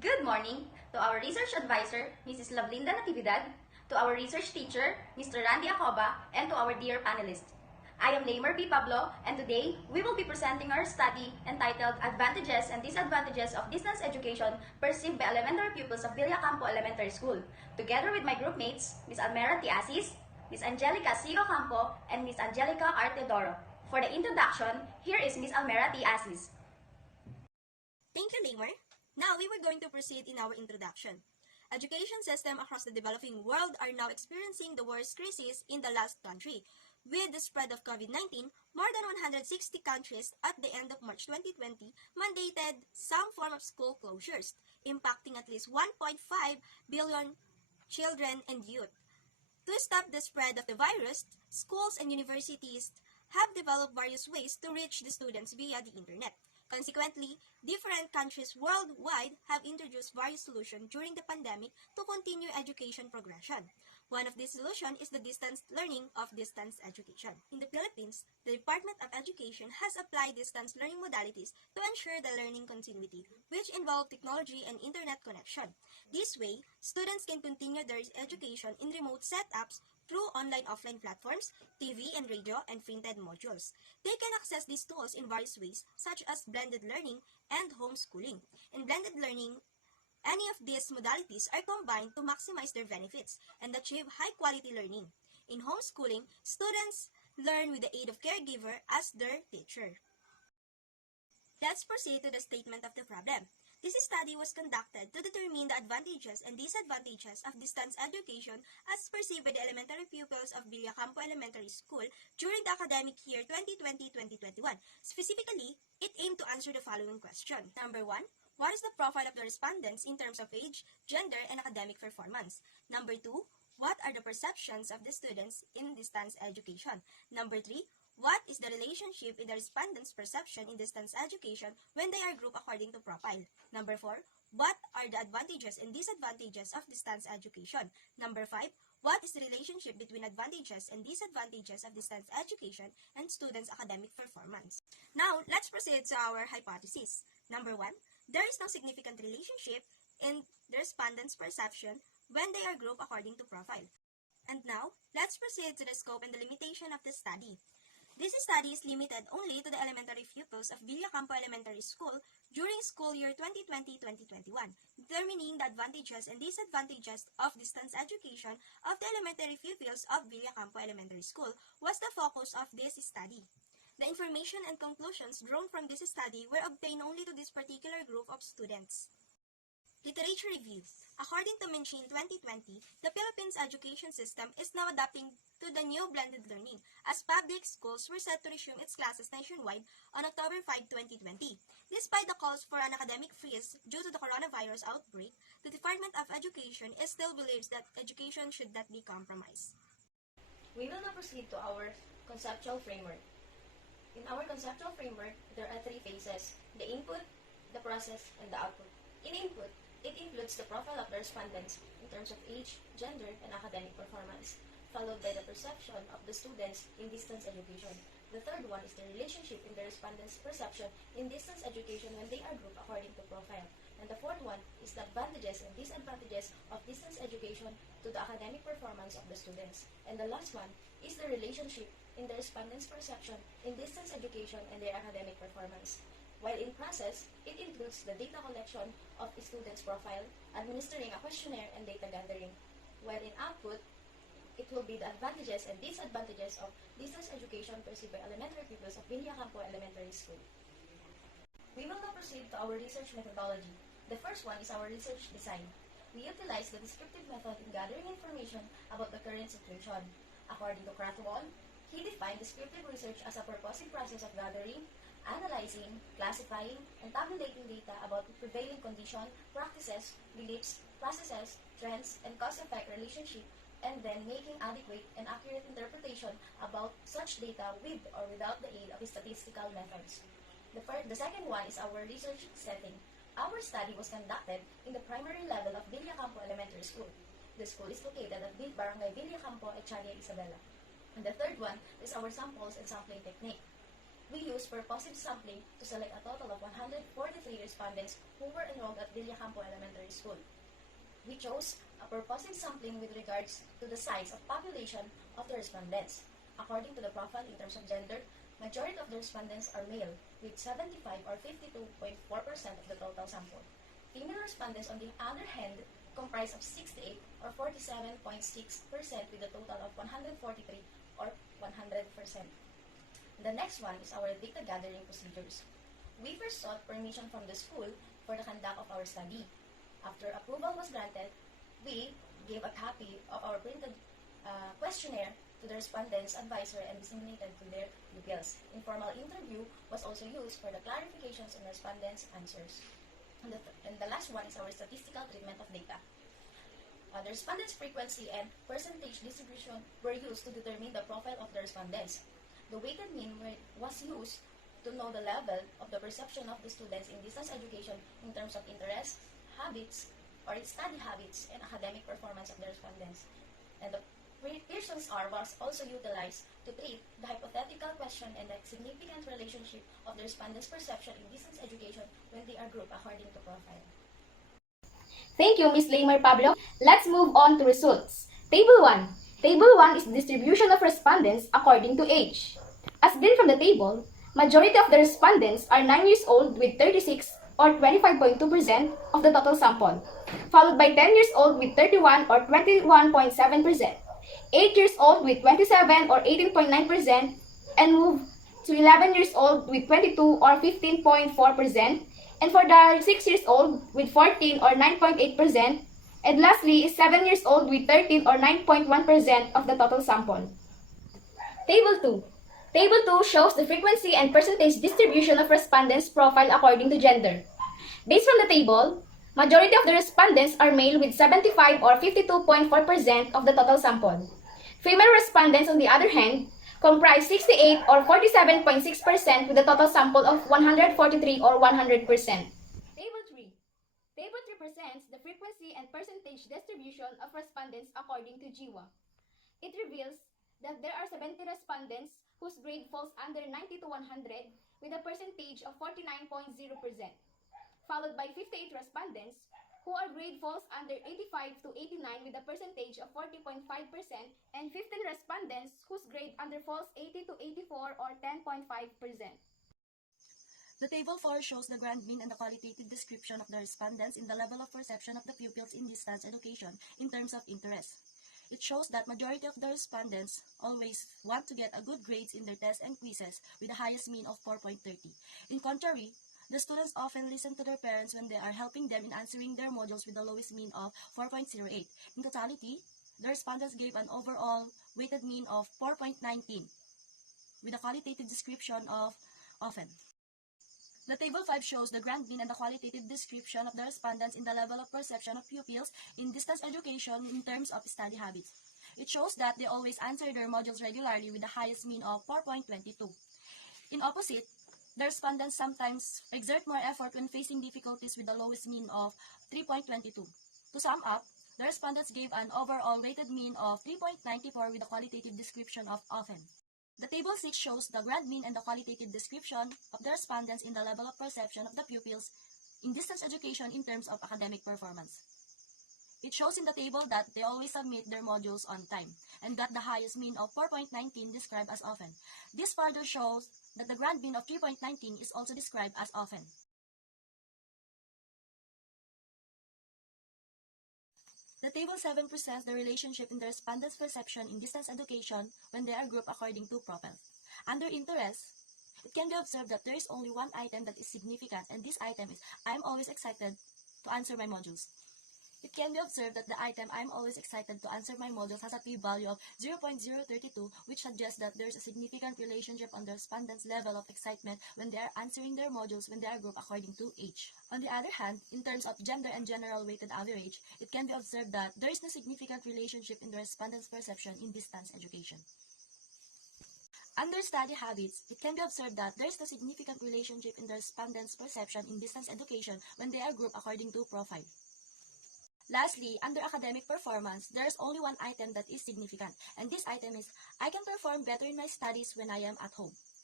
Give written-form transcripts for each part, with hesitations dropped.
Good morning to our research advisor, Mrs. Lavlinda Natividad, to our research teacher, Mr. Randy Acoba, and to our dear panelists. I am Lamer B. Pablo, and today we will be presenting our study entitled Advantages and Disadvantages of Distance Education Perceived by Elementary Pupils of Villacampo Elementary School, together with my group mates, Ms. Almera Tiasis, Ms. Angelica Sigo Campo, and Ms. Angelica Artedoro. For the introduction, here is Ms. Almera Tiasis. Thank you, Lamer. Now we were going to proceed in our introduction. Education systems across the developing world are now experiencing the worst crisis in the last country. With the spread of COVID-19, more than 160 countries at the end of March 2020 mandated some form of school closures, impacting at least 1.5 billion children and youth. To stop the spread of the virus, schools and universities have developed various ways to reach the students via the internet. Consequently, different countries worldwide have introduced various solutions during the pandemic to continue education progression. One of these solutions is the distance learning of distance education. In the Philippines, the Department of Education has applied distance learning modalities to ensure the learning continuity, which involve technology and internet connection. This way, students can continue their education in remote setups through online-offline platforms, TV and radio, and printed modules. They can access these tools in various ways, such as blended learning and homeschooling. In blended learning, any of these modalities are combined to maximize their benefits and achieve high-quality learning. In homeschooling, students learn with the aid of caregiver as their teacher. Let's proceed to the statement of the problem. This study was conducted to determine the advantages and disadvantages of distance education as perceived by the elementary pupils of Villacampo Elementary School during the academic year 2020-2021. Specifically, it aimed to answer the following question. Number 1. What is the profile of the respondents in terms of age, gender, and academic performance? Number 2. What are the perceptions of the students in distance education? Number 3. What is the relationship in the respondents' perception in distance education when they are grouped according to profile? Number 4. What are the advantages and disadvantages of distance education? Number 5. What is the relationship between advantages and disadvantages of distance education and students' academic performance? Now, let's proceed to our hypothesis. Number 1. There is no significant relationship in the respondents' perception when they are grouped according to profile. And now, let's proceed to the scope and the limitation of the study. This study is limited only to the elementary pupils of Villacampo Elementary School during school year 2020-2021, determining the advantages and disadvantages of distance education of the elementary pupils of Villacampo Elementary School was the focus of this study. The information and conclusions drawn from this study were obtained only to this particular group of students. Literature review. According to Minchin 2020, the Philippines education system is now adapting to the new blended learning as public schools were set to resume its classes nationwide on October 5, 2020. Despite the calls for an academic freeze due to the coronavirus outbreak, the Department of Education still believes that education should not be compromised. We will now proceed to our conceptual framework. In our conceptual framework, there are three phases: the input, the process, and the output. In input, it includes the profile of the respondents in terms of age, gender, and academic performance, followed by the perception of the students in distance education. The third one is the relationship in the respondents' perception in distance education when they are grouped according to profile. And the fourth one is the advantages and disadvantages of distance education to the academic performance of the students. And the last one is the relationship in the respondents' perception in distance education and their academic performance. While in process, it includes the data collection of a student's profile, administering a questionnaire, and data gathering. While in output, it will be the advantages and disadvantages of distance education perceived by elementary pupils of Villacampo Elementary School. We will now proceed to our research methodology. The first one is our research design. We utilize the descriptive method in gathering information about the current situation. According to Krathwohl, he defined descriptive research as a purposive process of gathering, analyzing, classifying, and tabulating data about prevailing condition, practices, beliefs, processes, trends, and cause-effect relationship, and then making adequate and accurate interpretation about such data with or without the aid of statistical methods. The second one is our research setting. Our study was conducted in the primary level of Villacampo Elementary School. The school is located at Barangay Villacampo, Echaria, Isabela. And the third one is our samples and sampling technique. we used purposive sampling to select a total of 143 respondents who were enrolled at Villacampo Elementary School. We chose a purposive sampling with regards to the size of population of the respondents. According to the profile in terms of gender, majority of the respondents are male, with 75 or 52.4% of the total sample. Female respondents, on the other hand, comprise of 68 or 47.6% with a total of 143 or 100%. The next one is our data gathering procedures. We first sought permission from the school for the conduct of our study. After approval was granted, we gave a copy of our printed questionnaire to the respondents' advisor and disseminated to their pupils. Informal interview was also used for the clarifications on respondents' answers. And the last one is our statistical treatment of data. The respondents' frequency and percentage distribution were used to determine the profile of the respondents. The weighted mean was used to know the level of the perception of the students in distance education in terms of interest, habits, or study habits, and academic performance of the respondents. And the Pearson's R was also utilized to treat the hypothetical question and the significant relationship of the respondents' perception in distance education when they are grouped according to profile. Thank you, Ms. Lamer Pablo. Let's move on to results. Table 1. Table 1 is the distribution of respondents according to age. As seen from the table, majority of the respondents are 9 years old with 36 or 25.2% of the total sample, followed by 10 years old with 31 or 21.7%, 8 years old with 27 or 18.9%, and move to 11 years old with 22 or 15.4%, and for the 6 years old with 14 or 9.8%, and lastly is 7 years old with 13 or 9.1% of the total sample. Table 2. Table 2 shows the frequency and percentage distribution of respondents' profile according to gender. Based on the table, majority of the respondents are male with 75 or 52.4% of the total sample. Female respondents, on the other hand, comprise 68 or 47.6% with a total sample of 143 or 100%. Table 3. Table 3 presents the frequency and percentage distribution of respondents according to GWA. It reveals that there are 70 respondents whose grade falls under 90 to 100 with a percentage of 49.0%, followed by 58 respondents who are grade falls under 85 to 89 with a percentage of 40.5%, and 15 respondents whose grade under falls 80 to 84 or 10.5%. The table 4 shows the grand mean and the qualitative description of the respondents in the level of perception of the pupils in distance education in terms of interest. It shows that majority of the respondents always want to get a good grades in their tests and quizzes with the highest mean of 4.30. In contrary, the students often listen to their parents when they are helping them in answering their modules with the lowest mean of 4.08. In totality, the respondents gave an overall weighted mean of 4.19 with a qualitative description of often. The table 5 shows the grand mean and the qualitative description of the respondents in the level of perception of pupils in distance education in terms of study habits. It shows that they always answer their modules regularly with the highest mean of 4.22. In opposite, the respondents sometimes exert more effort when facing difficulties with the lowest mean of 3.22. To sum up, the respondents gave an overall weighted mean of 3.94 with a qualitative description of often. The table 6 shows the grand mean and the qualitative description of the respondents in the level of perception of the pupils in distance education in terms of academic performance. It shows in the table that they always submit their modules on time and got the highest mean of 4.19 described as often. This further shows that the grand mean of 3.19 is also described as often. The table 7 presents the relationship in the respondents' perception in distance education when they are grouped according to profile. Under interest, it can be observed that there is only one item that is significant, and this item is I'm always excited to answer my modules. It can be observed that the item I'm always excited to answer my modules has a p-value of 0.032, which suggests that there is a significant relationship on the respondents' level of excitement when they are answering their modules when they are grouped according to age. On the other hand, in terms of gender and general weighted average, it can be observed that there is no significant relationship in the respondents' perception in distance education. Under study habits, it can be observed that there is no significant relationship in the respondents' perception in distance education when they are grouped according to profile. Lastly, under academic performance, there is only one item that is significant, and this item is I can perform better in my studies when I am at home.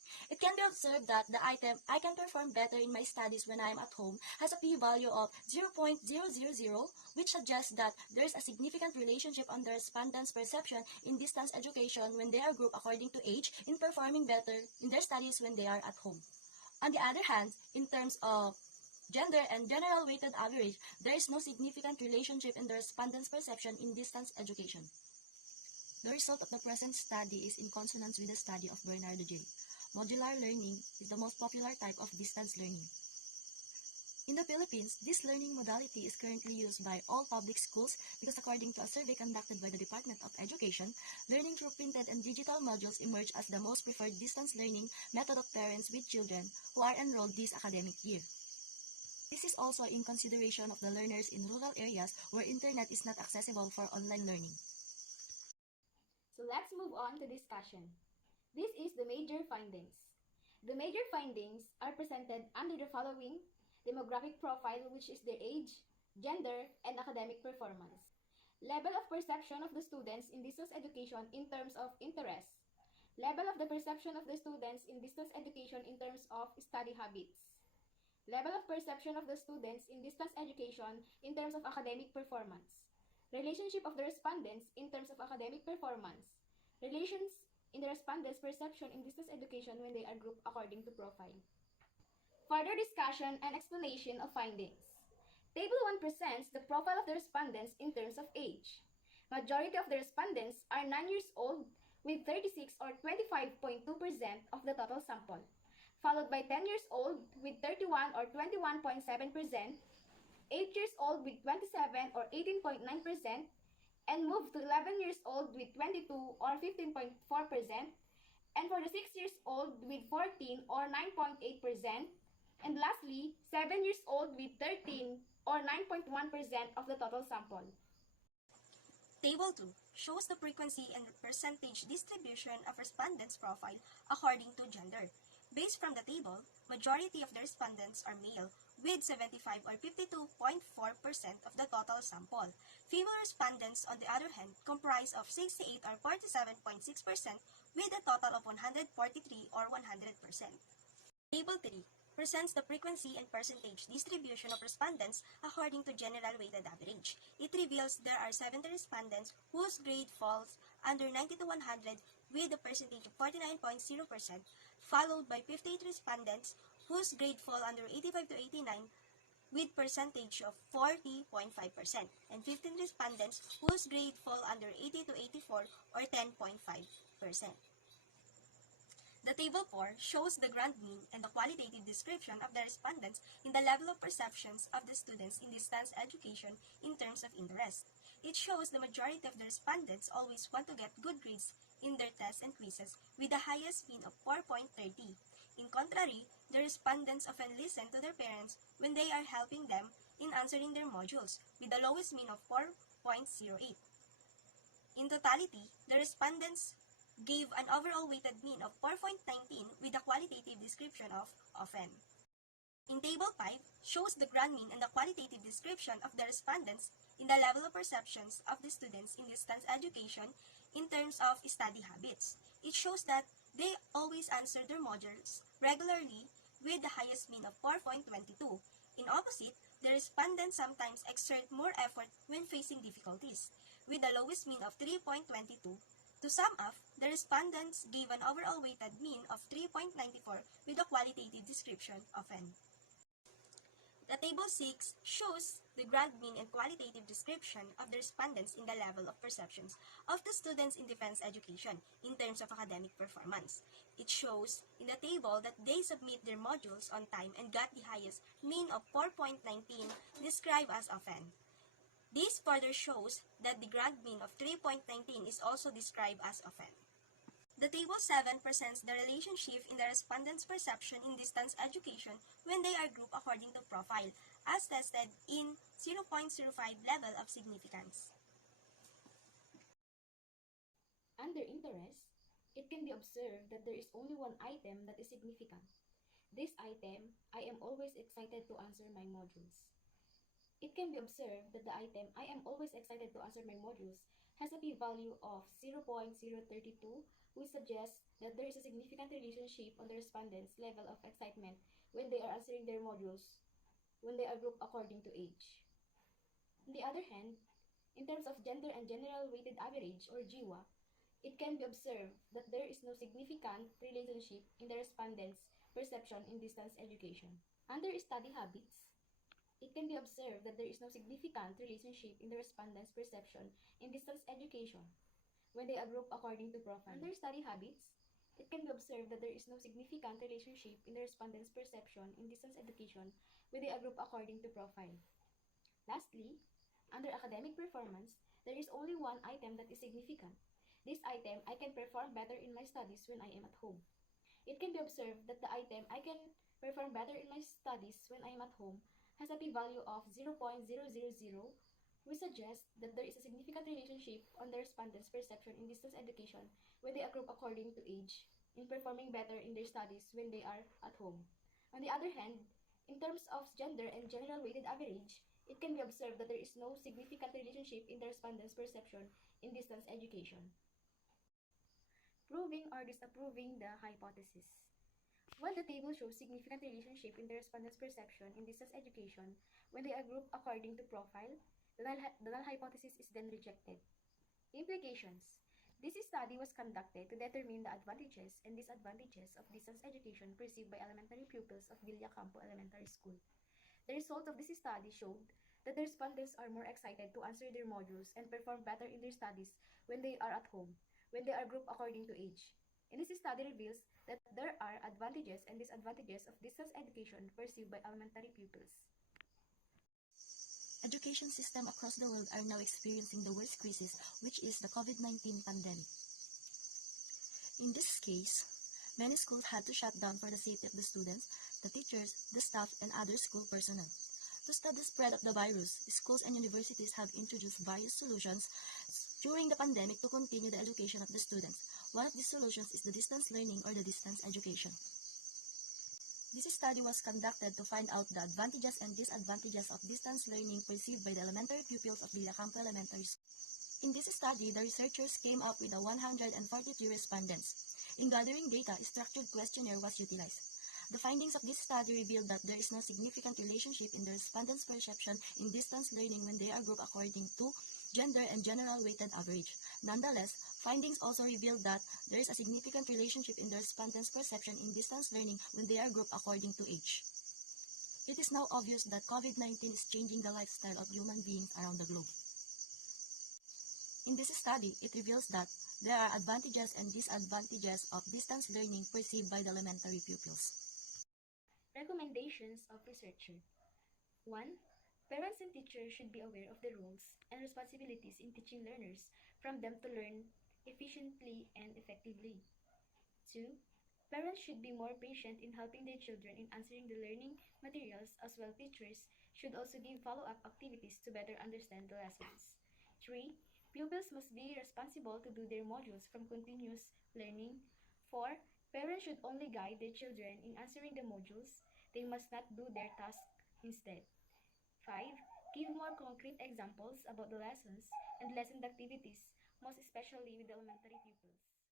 It can be observed that the item "I can perform better in my studies when I am at home" has a p-value of 0.000, which suggests that there is a significant relationship on the respondents' perception in distance education when they are grouped according to age in performing better in their studies when they are at home. On the other hand, in terms of gender and general weighted average, there is no significant relationship in the respondents' perception in distance education. The result of the present study is in consonance with the study of Bernardo J. Modular learning is the most popular type of distance learning. In the Philippines, this learning modality is currently used by all public schools because according to a survey conducted by the Department of Education, learning through printed and digital modules emerged as the most preferred distance learning method of parents with children who are enrolled this academic year. This is also in consideration of the learners in rural areas where internet is not accessible for online learning. So let's move on to discussion. This is the major findings. The major findings are presented under the following demographic profile, which is their age, gender, and academic performance. Level of perception of the students in distance education in terms of interest. Level of the perception of the students in distance education in terms of study habits. Level of perception of the students in distance education in terms of academic performance. Relationship of the respondents in terms of academic performance. Relations in the respondents' perception in distance education when they are grouped according to profile. Further discussion and explanation of findings. Table 1 presents the profile of the respondents in terms of age. Majority of the respondents are 9 years old with 36 or 25.2% of the total sample, followed by 10 years old with 31 or 21.7%, 8 years old with 27 or 18.9%, and move to 11 years old with 22 or 15.4%, and for the 6 years old with 14 or 9.8%, and lastly, 7 years old with 13 or 9.1% of the total sample. Table 2 shows the frequency and percentage distribution of respondents' profile according to gender. Based from the table, majority of the respondents are male with 75 or 52.4% of the total sample. Female respondents, on the other hand, comprise of 68 or 47.6% with a total of 143 or 100%. Table 3 presents the frequency and percentage distribution of respondents according to general weighted average. It reveals there are 70 respondents whose grade falls under 90 to 100 with a percentage of 49.0%, followed by 58 respondents whose grade fall under 85 to 89 with percentage of 40.5%, and 15 respondents whose grade fall under 80 to 84 or 10.5%. The Table 4 shows the grand mean and the qualitative description of the respondents in the level of perceptions of the students in distance education in terms of interest. It shows the majority of the respondents always want to get good grades in their tests and quizzes with the highest mean of 4.30. In contrary, the respondents often listen to their parents when they are helping them in answering their modules with the lowest mean of 4.08. In totality, the respondents gave an overall weighted mean of 4.19 with a qualitative description of often. In Table 5, shows the grand mean and the qualitative description of the respondents in the level of perceptions of the students in distance education in terms of study habits. It shows that they always answer their modules regularly with the highest mean of 4.22. In opposite, the respondents sometimes exert more effort when facing difficulties, with the lowest mean of 3.22. To sum up, the respondents gave an overall weighted mean of 3.94 with a qualitative description of N. The Table 6 shows the grand mean and qualitative description of the respondents in the level of perceptions of the students in defense education in terms of academic performance. It shows in the table that they submit their modules on time and got the highest mean of 4.19 described as of N. This further shows that the grand mean of 3.19 is also described as often. The Table 7 presents the relationship in the respondents' perception in distance education when they are grouped according to profile, as tested in 0.05 level of significance. Under interest, it can be observed that there is only one item that is significant. This item, I am always excited to answer my modules. It can be observed that the item, I am always excited to answer my modules, has a p-value of 0.032, who suggests that there is a significant relationship on the respondents' level of excitement when they are answering their modules when they are grouped according to age. On the other hand, in terms of gender and general weighted average or GWA, it can be observed that there is no significant relationship in the respondents' perception in distance education. Under study habits, it can be observed that there is no significant relationship in the respondents' perception in distance education when they are grouped according to profile. Under study habits, it can be observed that there is no significant relationship in the respondents' perception in distance education when they are grouped according to profile. Lastly, under academic performance, there is only one item that is significant. This item, I can perform better in my studies when I am at home. It can be observed that the item, I can perform better in my studies when I am at home, has a p-value of 0.000, which suggests that there is a significant relationship on the respondents' perception in distance education when they are grouped according to age in performing better in their studies when they are at home. On the other hand, in terms of gender and general weighted average, it can be observed that there is no significant relationship in the respondents' perception in distance education. Proving or disapproving the hypothesis. While the table shows significant relationship in the respondents' perception in distance education when they are grouped according to profile, the null hypothesis is then rejected. Implications. This study was conducted to determine the advantages and disadvantages of distance education perceived by elementary pupils of Villacampo Elementary School. The result of this study showed that the respondents are more excited to answer their modules and perform better in their studies when they are at home, when they are grouped according to age. And this study reveals that there are advantages and disadvantages of distance education perceived by elementary pupils. Education systems across the world are now experiencing the worst crisis, which is the COVID-19 pandemic. In this case, many schools had to shut down for the safety of the students, the teachers, the staff, and other school personnel. To stop the spread of the virus, schools and universities have introduced various solutions during the pandemic to continue the education of the students. One of these solutions is the distance learning or the distance education. This study was conducted to find out the advantages and disadvantages of distance learning perceived by the elementary pupils of Villacampo Elementary School. In this study, the researchers came up with 143 respondents. In gathering data, a structured questionnaire was utilized. The findings of this study revealed that there is no significant relationship in the respondents' perception in distance learning when they are grouped according to gender and general weighted average. Nonetheless, findings also revealed that there is a significant relationship in the respondents' perception in distance learning when they are grouped according to age. It is now obvious that COVID-19 is changing the lifestyle of human beings around the globe. In this study, it reveals that there are advantages and disadvantages of distance learning perceived by the elementary pupils. Recommendations of researcher. 1. Parents and teachers should be aware of the roles and responsibilities in teaching learners from them to learn efficiently and effectively. 2. Parents should be more patient in helping their children in answering the learning materials, as well teachers should also give follow-up activities to better understand the lessons. 3. Pupils must be responsible to do their modules from continuous learning. 4. Parents should only guide their children in answering the modules. They must not do their task instead. 5. Give more concrete examples about the lessons and lesson activities, most especially with the elementary pupils.